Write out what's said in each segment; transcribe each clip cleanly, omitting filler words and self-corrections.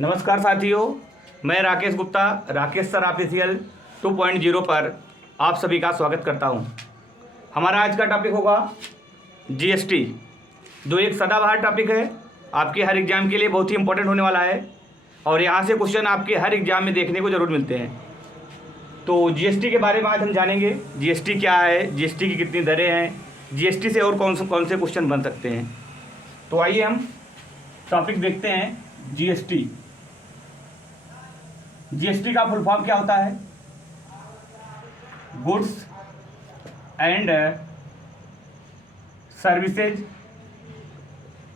नमस्कार साथियों, मैं राकेश गुप्ता राकेश सर ऑफिशियल 2.0 पर आप सभी का स्वागत करता हूं। हमारा आज का टॉपिक होगा जीएसटी, जो एक सदाबहार टॉपिक है। आपके हर एग्ज़ाम के लिए बहुत ही इंपॉर्टेंट होने वाला है और यहाँ से क्वेश्चन आपके हर एग्ज़ाम में देखने को ज़रूर मिलते हैं। तो जीएसटी के बारे में आज हम जानेंगे। जीएसटी क्या है, जीएसटी की कितनी दरें हैं, जीएसटी से और कौन से क्वेश्चन बन सकते हैं। तो आइए हम टॉपिक देखते हैं। जीएसटी का फुल फॉर्म क्या होता है? Goods and services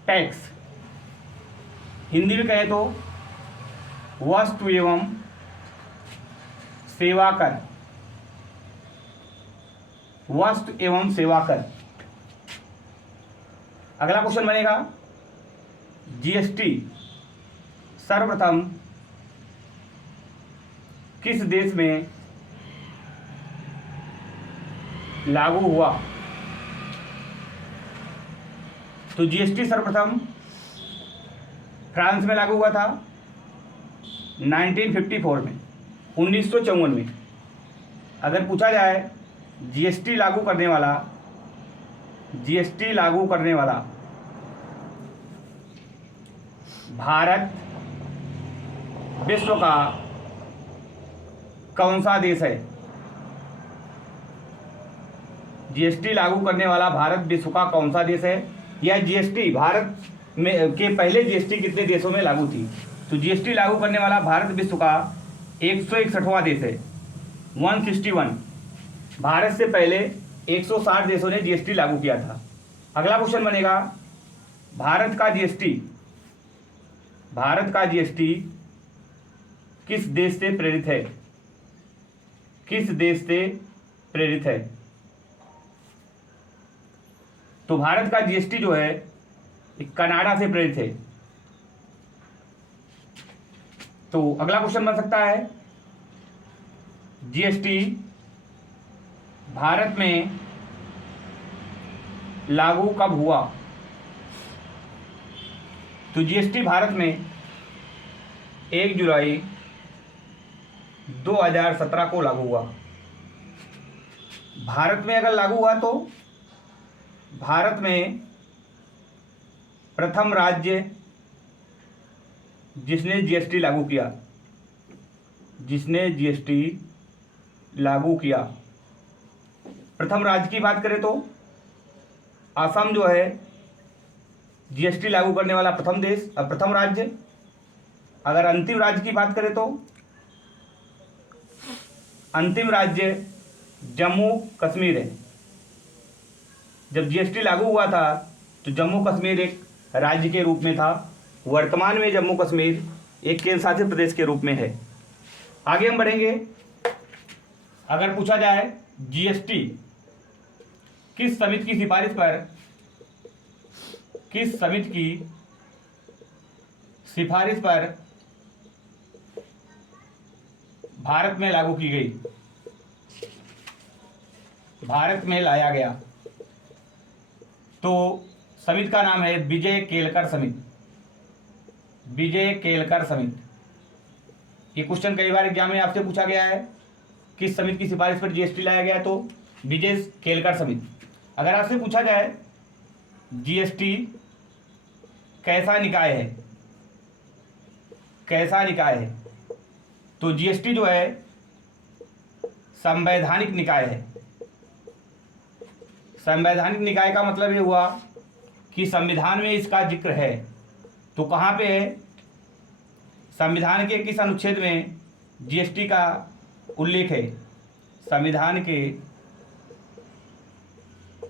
tax. Hindi में कहें तो वस्तु एवं सेवा कर। वस्तु एवं सेवा कर। अगला क्वेश्चन बनेगा, जीएसटी सर्वप्रथम किस देश में लागू हुआ? तो जीएसटी सर्वप्रथम फ्रांस में लागू हुआ था 1954 में, 1954 में। अगर पूछा जाए जीएसटी लागू करने वाला भारत विश्व का कौन सा देश है? जीएसटी लागू करने वाला भारत विश्व का कौन सा देश है? यह जीएसटी भारत में के पहले जीएसटी कितने देशों में लागू थी? तो जीएसटी लागू करने वाला भारत विश्व का 161वां देश है, 161। भारत से पहले 160 देशों ने जीएसटी लागू किया था। अगला क्वेश्चन बनेगा, भारत का जीएसटी किस देश से प्रेरित है? किस देश से प्रेरित है? तो भारत का जीएसटी जो है कनाडा से प्रेरित है। तो अगला क्वेश्चन बन सकता है, जीएसटी भारत में लागू कब हुआ? तो जीएसटी भारत में 1 जुलाई 2017 को लागू हुआ। भारत में अगर लागू हुआ तो भारत में प्रथम राज्य जिसने जीएसटी लागू किया, प्रथम राज्य की बात करें तो असम जो है जीएसटी लागू करने वाला प्रथम राज्य। अगर अंतिम राज्य की बात करें तो अंतिम राज्य जम्मू कश्मीर है। जब जीएसटी लागू हुआ था तो जम्मू कश्मीर एक राज्य के रूप में था। वर्तमान में जम्मू कश्मीर एक केंद्र शासित प्रदेश के रूप में है। आगे हम बढ़ेंगे। अगर पूछा जाए जीएसटी किस समिति की सिफारिश पर भारत में लागू की गई, भारत में लाया गया? तो समिति का नाम है विजय केलकर समिति। ये क्वेश्चन कई बार एग्जाम में आपसे पूछा गया है, किस समिति की सिफारिश पर जीएसटी लाया गया? तो विजय केलकर समिति। अगर आपसे पूछा जाए जीएसटी कैसा निकाय है, तो जीएसटी जो है संवैधानिक निकाय है। संवैधानिक निकाय का मतलब ये हुआ कि संविधान में इसका जिक्र है। तो कहाँ पे है? संविधान के किस अनुच्छेद में जीएसटी का उल्लेख है? संविधान के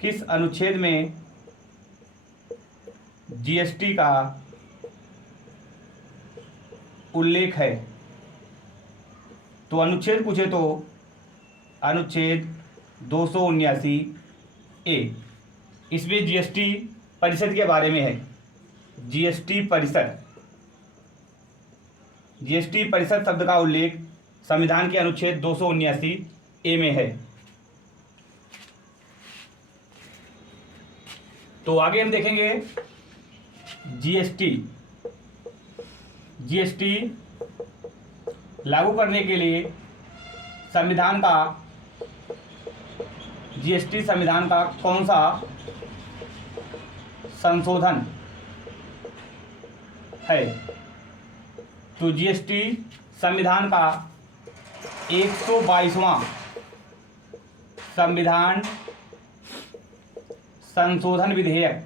किस अनुच्छेद में जीएसटी का उल्लेख है? तो अनुच्छेद पूछे तो अनुच्छेद 279A। इसमें जीएसटी परिषद के बारे में है। जीएसटी परिषद शब्द का उल्लेख संविधान के अनुच्छेद 279A में है। तो आगे हम देखेंगे जीएसटी। जीएसटी लागू करने के लिए संविधान का जीएसटी संविधान का कौन सा संशोधन है? तो जीएसटी संविधान का 122वां संविधान संशोधन विधेयक।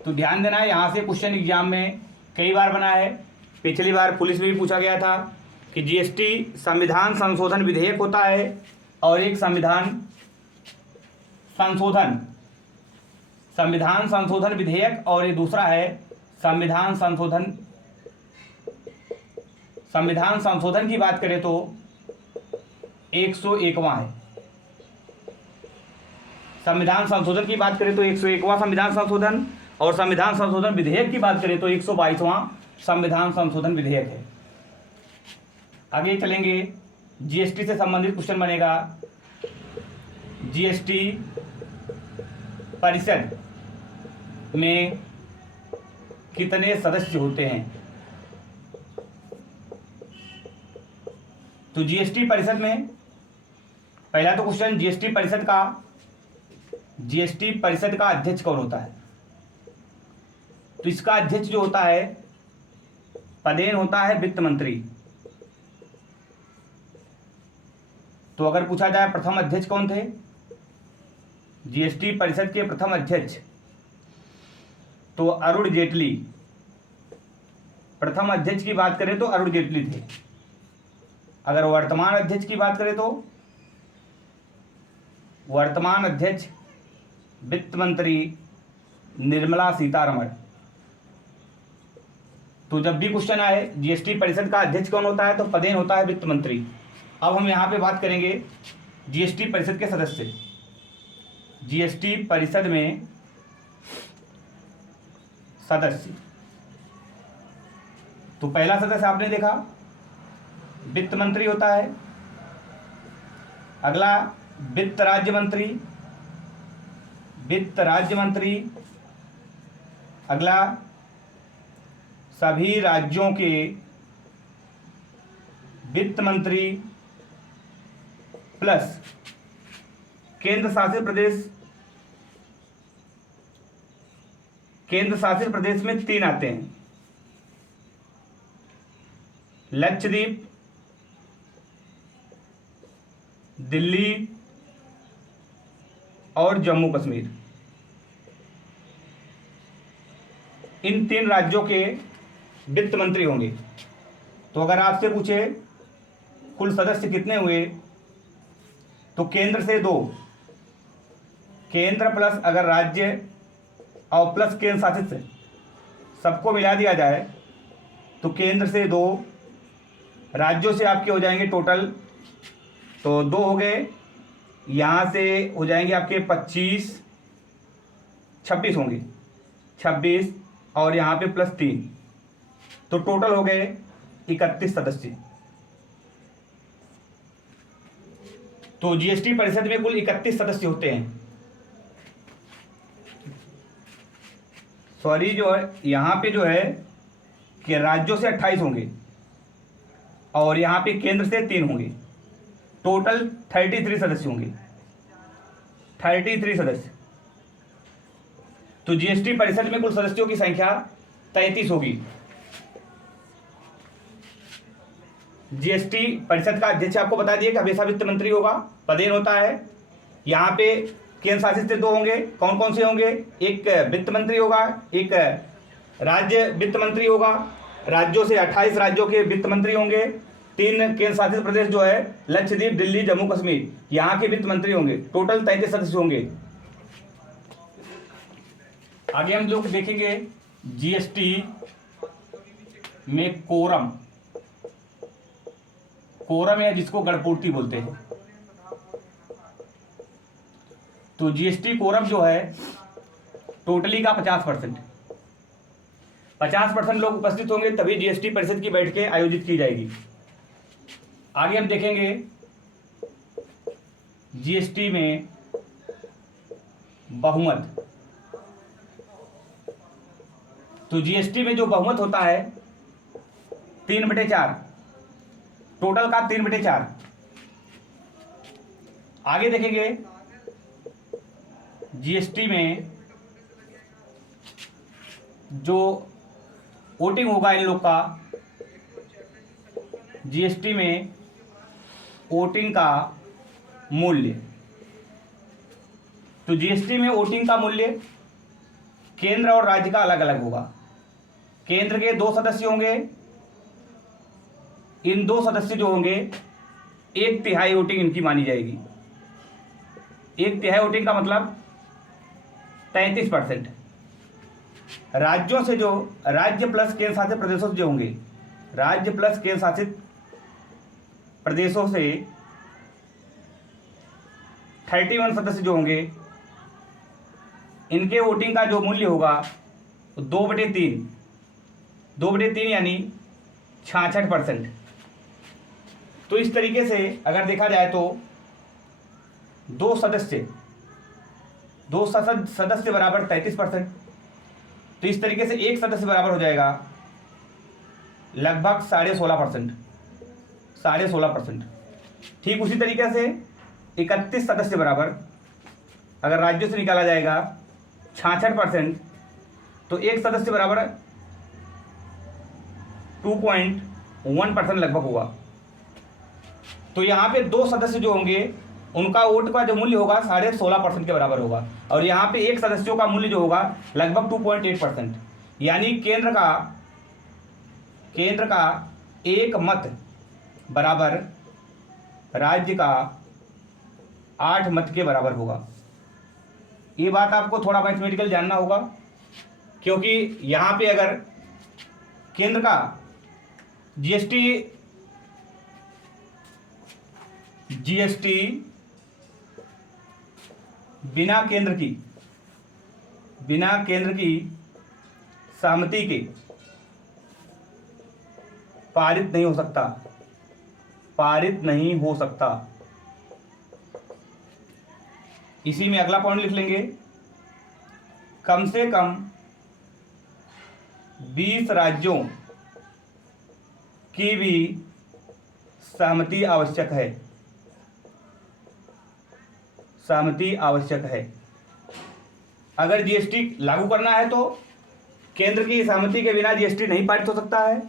तो ध्यान देना है, यहाँ से क्वेश्चन एग्जाम में कई बार बना है। पिछली बार पुलिस में भी पूछा गया था कि जीएसटी संविधान संशोधन विधेयक होता है और एक संविधान संशोधन विधेयक, और ये दूसरा है संविधान संशोधन की बात करें तो 101वां है। संविधान संशोधन की बात करें तो 101वां संविधान संशोधन, और संविधान संशोधन विधेयक की बात करें तो 122वां संविधान संशोधन विधेयक है। आगे चलेंगे, जीएसटी से संबंधित क्वेश्चन बनेगा। जीएसटी परिषद में कितने सदस्य होते हैं? तो जीएसटी परिषद में पहला तो क्वेश्चन, जीएसटी परिषद का अध्यक्ष कौन होता है? तो इसका अध्यक्ष जो होता है पदेन होता है वित्त मंत्री। तो अगर पूछा जाए प्रथम अध्यक्ष कौन थे, जीएसटी परिषद के प्रथम अध्यक्ष तो अरुण जेटली। प्रथम अध्यक्ष की बात करें तो अरुण जेटली थे। अगर वर्तमान अध्यक्ष की बात करें तो वर्तमान अध्यक्ष वित्त मंत्री निर्मला सीतारमण। तो जब भी क्वेश्चन आए जीएसटी परिषद का अध्यक्ष कौन होता है तो पदेन होता है वित्त मंत्री। अब हम यहाँ पे बात करेंगे जीएसटी परिषद के सदस्य। जीएसटी परिषद में सदस्य, तो पहला सदस्य आपने देखा वित्त मंत्री होता है। अगला वित्त राज्य मंत्री। अगला सभी राज्यों के वित्त मंत्री प्लस केंद्र शासित प्रदेश में 3 आते हैं, लक्षद्वीप, दिल्ली और जम्मू कश्मीर। इन 3 राज्यों के वित्त मंत्री होंगे। तो अगर आपसे पूछे कुल सदस्य कितने हुए तो केंद्र से 2, केंद्र प्लस अगर राज्य और प्लस केंद्र शासित से सबको मिला दिया जाए तो केंद्र से 2, राज्यों से आपके हो जाएंगे टोटल, तो 2 हो गए, यहाँ से हो जाएंगे आपके 26 होंगे, 26 और यहाँ पे प्लस 3, तो टोटल हो गए 31 सदस्य। तो जीएसटी परिषद में कुल 31 सदस्य होते हैं। सॉरी, जो है यहाँ पे जो है कि राज्यों से 28 होंगे और यहाँ पे केंद्र से 3 होंगे, टोटल 33 सदस्य होंगे, 33 सदस्य। तो जीएसटी परिषद में कुल सदस्यों की संख्या 33 होगी। जीएसटी परिषद का अध्यक्ष आपको बता दिए कि हमेशा वित्त मंत्री होगा, पदेन होता है। यहाँ पे केंद्र शासित से 2 होंगे, कौन कौन से होंगे, एक वित्त मंत्री होगा, एक राज्य वित्त मंत्री होगा, राज्यों से 28 राज्यों के वित्त मंत्री होंगे, 3 केंद्र शासित प्रदेश जो है लक्षद्वीप, दिल्ली, जम्मू कश्मीर, यहाँ के वित्त मंत्री होंगे, टोटल 33 सदस्य होंगे। आगे हम लोग देखेंगे जीएसटी में कोरम है जिसको गणपूर्ति बोलते हैं। तो जीएसटी कोरम जो है टोटली का 50% लोग उपस्थित होंगे, तभी जीएसटी परिषद की बैठकें आयोजित की जाएगी। आगे हम देखेंगे जीएसटी में बहुमत। तो जीएसटी में जो बहुमत होता है 3/4, टोटल का 3/4। आगे देखेंगे जीएसटी में जो वोटिंग होगा इन लोग का, जीएसटी में वोटिंग का मूल्य। तो जीएसटी में वोटिंग का मूल्य केंद्र और राज्य का अलग अलग होगा। केंद्र के 2 सदस्य होंगे, इन 2 सदस्य जो होंगे 1/3 वोटिंग इनकी मानी जाएगी। 1/3 वोटिंग का मतलब 33%। राज्यों से जो राज्य प्लस केंद्र शासित प्रदेशों से जो होंगे, राज्य प्लस केंद्र शासित प्रदेशों से 31 सदस्य जो होंगे, इनके वोटिंग का जो मूल्य होगा 2/3, 2/3 यानी 66%। तो इस तरीके से अगर देखा जाए तो 2 सदस्य बराबर 33%। तो इस तरीके से 1 सदस्य बराबर हो जाएगा लगभग 16.5%, 16.5%। ठीक उसी तरीके से 31 सदस्य बराबर अगर राज्यों से निकाला जाएगा 66%, तो 1 सदस्य बराबर 2.1% लगभग होगा। तो यहाँ पे 2 सदस्य जो होंगे उनका वोट का जो मूल्य होगा 16.5% के बराबर होगा, और यहाँ पे 1 सदस्यों का मूल्य जो होगा लगभग 2.8%। यानी केंद्र का 1 मत बराबर राज्य का 8 मत के बराबर होगा। ये बात आपको थोड़ा मैथमेटिकल जानना होगा, क्योंकि यहाँ पे अगर केंद्र का जीएसटी बिना केंद्र की सहमति के पारित नहीं हो सकता। इसी में अगला पॉइंट लिख लेंगे, कम से कम 20 राज्यों की भी सहमति आवश्यक है। अगर जीएसटी लागू करना है तो केंद्र की सहमति के बिना जीएसटी नहीं पारित हो सकता है,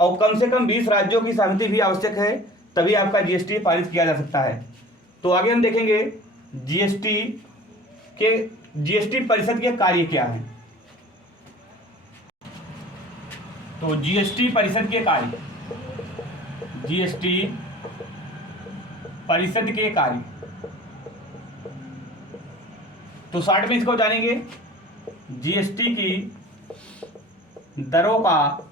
और कम से कम 20 राज्यों की सहमति भी आवश्यक है, तभी आपका जीएसटी पारित किया जा सकता है। तो आगे हम देखेंगे जीएसटी परिषद के कार्य क्या हैं। तो जीएसटी परिषद के कार्य तो शॉर्ट में इसको जानेंगे। जीएसटी की दरों का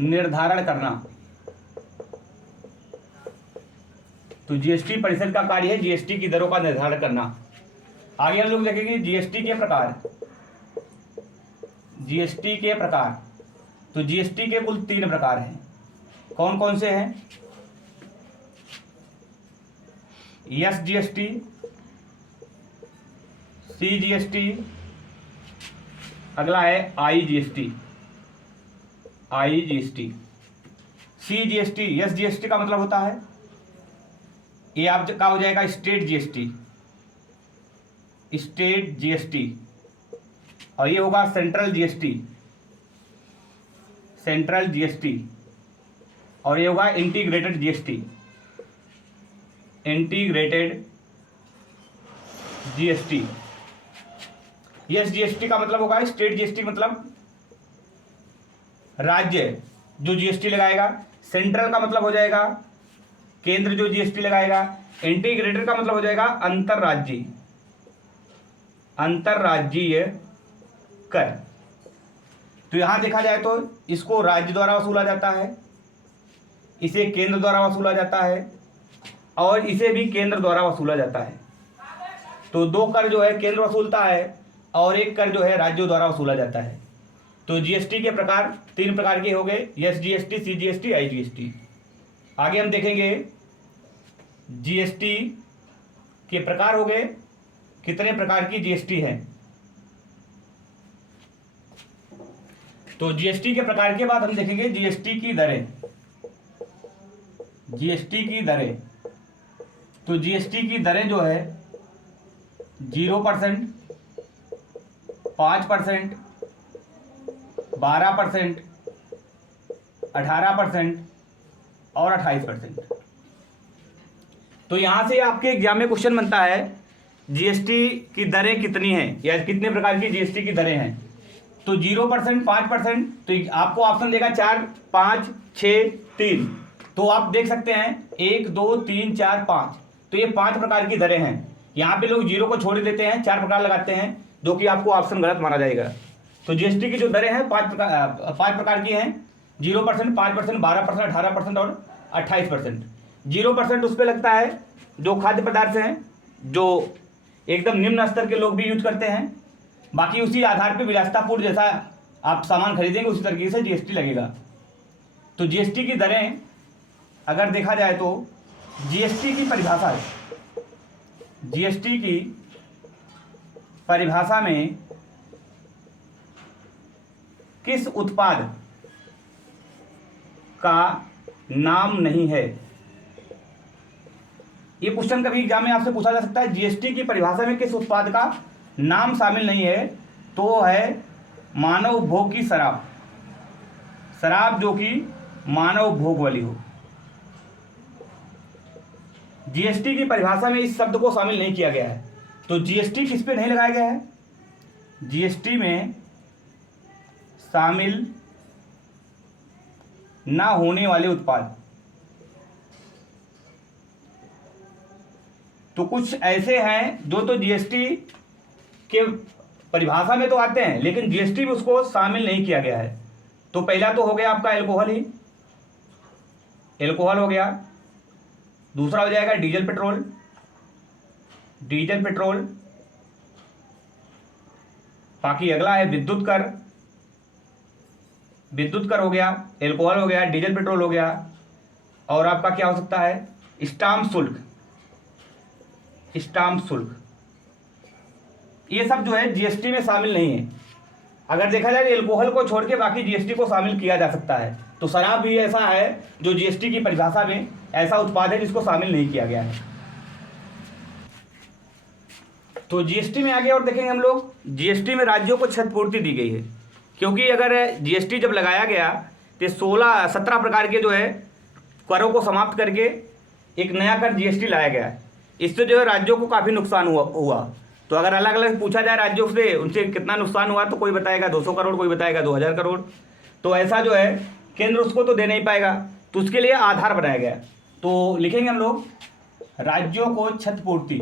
निर्धारण करना। तो जीएसटी परिषद का कार्य है जीएसटी की दरों का निर्धारण करना। आगे हम लोग देखेंगे जीएसटी के प्रकार। तो जीएसटी के कुल 3 प्रकार हैं। कौन कौन से हैं? एसजीएसटी, सीजीएसटी, अगला है आईजीएसटी। सीजीएसटी, एसजीएसटी का मतलब होता है, ये आपका हो जाएगा स्टेट जीएसटी, और ये होगा सेंट्रल जीएसटी, और ये होगा इंटीग्रेटेड जीएसटी। यस जीएसटी का मतलब होगा स्टेट जीएसटी, मतलब राज्य जो जीएसटी लगाएगा। सेंट्रल का मतलब हो जाएगा केंद्र जो जीएसटी लगाएगा। इंटीग्रेटेड का मतलब हो जाएगा अंतरराज्यीय कर। तो यहां देखा जाए तो इसको राज्य द्वारा वसूला जाता है, इसे केंद्र द्वारा वसूला जाता है, और इसे भी केंद्र द्वारा वसूला जाता है। तो 2 कर जो है केंद्र वसूलता है, और 1 कर जो है राज्यों द्वारा वसूला जाता है। तो जीएसटी के प्रकार 3 प्रकार के हो गए, एसजीएसटी, सीजीएसटी, आईजीएसटी। आगे हम देखेंगे जीएसटी के प्रकार हो गए, कितने प्रकार की जीएसटी है। तो जीएसटी के प्रकार के बाद हम देखेंगे जीएसटी की दरें। जीएसटी की दरें, तो जीएसटी की दरें जो है 0%, 5%, 12%, 18% और 28%। तो यहाँ से आपके एग्जाम में क्वेश्चन बनता है जीएसटी की दरें कितनी हैं या कितने प्रकार की जीएसटी की दरें हैं। तो 0%, 5%, तो आपको ऑप्शन देगा 4, 5, 6, 3। तो आप देख सकते हैं 1, 2, 3, 4, 5, तो ये 5 प्रकार की दरें हैं। यहाँ पे लोग 0 को छोड़ देते हैं, 4 प्रकार लगाते हैं, जो कि आपको ऑप्शन गलत माना जाएगा। तो जीएसटी की जो दरें हैं 5 प्रकार की हैं। 0%, 5%, 12%, 18% और 28%। 0% उस पर लगता है जो खाद्य पदार्थ हैं, जो एकदम निम्न स्तर के लोग भी यूज करते हैं। बाकी उसी आधार पे विलासितापूर्ण जैसा आप सामान खरीदेंगे उसी तरीके से जीएसटी लगेगा। तो जीएसटी की दरें अगर देखा जाए तो जीएसटी की परिभाषा है, जीएसटी की परिभाषा में किस उत्पाद का नाम नहीं है। ये क्वेश्चन कभी एग्जाम में आपसे पूछा जा सकता है, जीएसटी की परिभाषा में किस उत्पाद का नाम शामिल नहीं है। तो है मानव उपभोग की शराब, शराब जो कि मानव उपभोग वाली हो। जीएसटी की परिभाषा में इस शब्द को शामिल नहीं किया गया है। तो जीएसटी किस पे नहीं लगाया गया है, जीएसटी में शामिल ना होने वाले उत्पाद। तो कुछ ऐसे हैं जो तो जीएसटी के परिभाषा में तो आते हैं लेकिन जीएसटी में उसको शामिल नहीं किया गया है। तो पहला तो हो गया आपका एल्कोहल ही, एल्कोहल हो गया। दूसरा हो जाएगा डीजल पेट्रोल, डीजल पेट्रोल। बाकी अगला है विद्युत कर, विद्युत कर हो गया, एल्कोहल हो गया, डीजल पेट्रोल हो गया। और आपका क्या हो सकता है, स्टाम्प शुल्क, स्टाम्प शुल्क। ये सब जो है जीएसटी में शामिल नहीं है। अगर देखा जाए एल्कोहल को छोड़ के बाकी जीएसटी को शामिल किया जा सकता है। तो शराब भी ऐसा है जो जीएसटी की परिभाषा में ऐसा उत्पाद है जिसको शामिल नहीं किया गया है। तो जीएसटी में आगे और देखेंगे हम लोग, जीएसटी में राज्यों को क्षतिपूर्ति दी गई है। क्योंकि अगर जीएसटी जब लगाया गया तो 17 प्रकार के जो है करों को समाप्त करके एक नया कर जीएसटी लाया गया। इससे जो है राज्यों को काफ़ी नुकसान हुआ। तो अगर अलग अलग पूछा जाए राज्यों से उनसे कितना नुकसान हुआ तो कोई बताएगा 200 करोड़, कोई बताएगा 2000 करोड़। तो ऐसा जो है केंद्र उसको तो दे नहीं पाएगा, तो उसके लिए आधार बनाया गया। तो लिखेंगे हम लोग राज्यों को क्षतिपूर्ति,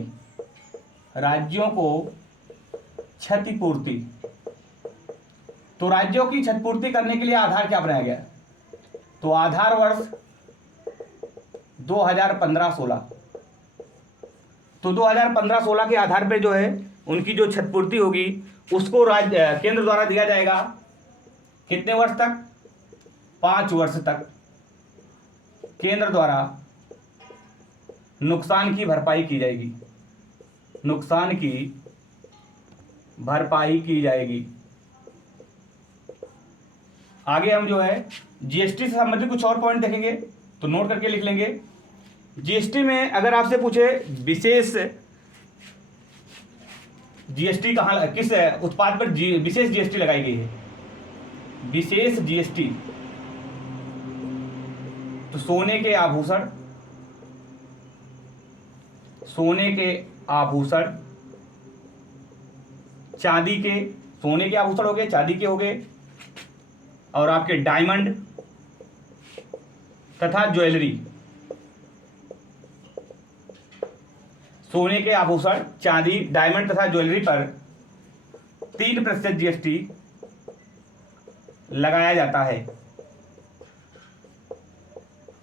राज्यों को क्षतिपूर्ति। तो राज्यों की क्षतिपूर्ति करने के लिए आधार क्या बनाया गया, तो आधार वर्ष 2015-16। तो 2015-16 के आधार पे जो है उनकी जो क्षतिपूर्ति होगी उसको राज्य केंद्र द्वारा दिया जाएगा। कितने वर्ष तक, 5 वर्ष तक केंद्र द्वारा नुकसान की भरपाई की जाएगी, नुकसान की भरपाई की जाएगी। आगे हम जो है जीएसटी से संबंधित कुछ और पॉइंट देखेंगे तो नोट करके लिख लेंगे। जीएसटी में अगर आपसे पूछे विशेष जीएसटी कहाँ, किस उत्पाद पर विशेष जीएसटी लगाई गई है, विशेष जीएसटी, तो सोने के आभूषण, सोने के आभूषण, चांदी के, सोने के आभूषण हो गए, चांदी के हो गए, और आपके डायमंड तथा ज्वेलरी। सोने के आभूषण, चांदी, डायमंड तथा ज्वेलरी पर 3% जीएसटी लगाया जाता है।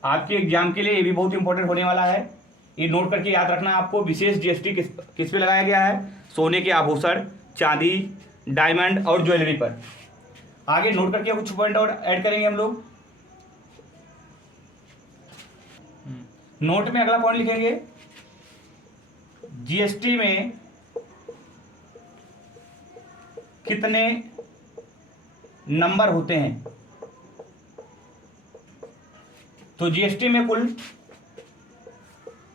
आपके एग्जाम के लिए ये भी बहुत इंपॉर्टेंट होने वाला है, ये नोट करके याद रखना आपको। विशेष जीएसटी किस पे लगाया गया है, सोने के आभूषण, चांदी, डायमंड और ज्वेलरी पर। आगे नोट करके कुछ पॉइंट और ऐड करेंगे हम लोग। नोट में अगला पॉइंट लिखेंगे, जीएसटी में कितने नंबर होते हैं। तो जीएसटी में कुल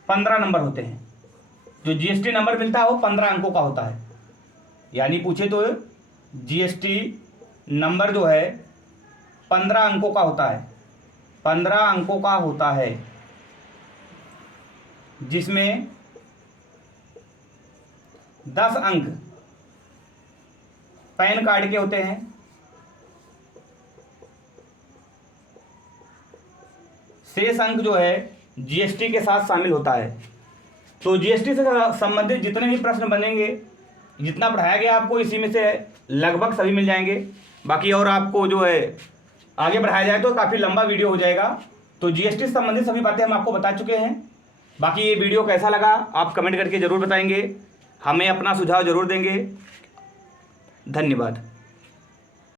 15 नंबर होते हैं। जो जीएसटी नंबर मिलता है वो 15 अंकों का होता है। यानी पूछे तो जीएसटी नंबर जो है 15 अंकों का होता है, 15 अंकों का होता है, जिसमें 10 अंक पैन कार्ड के होते हैं, शेष अंक जो है जीएसटी के साथ शामिल होता है। तो जीएसटी से संबंधित जितने भी प्रश्न बनेंगे, जितना पढ़ाया गया आपको, इसी में से लगभग सभी मिल जाएंगे। बाकी और आपको जो है आगे बढ़ाया जाए तो काफ़ी लंबा वीडियो हो जाएगा। तो जीएसटी से संबंधित सभी बातें हम आपको बता चुके हैं। बाकी ये वीडियो कैसा लगा आप कमेंट करके ज़रूर बताएंगे, हमें अपना सुझाव ज़रूर देंगे। धन्यवाद।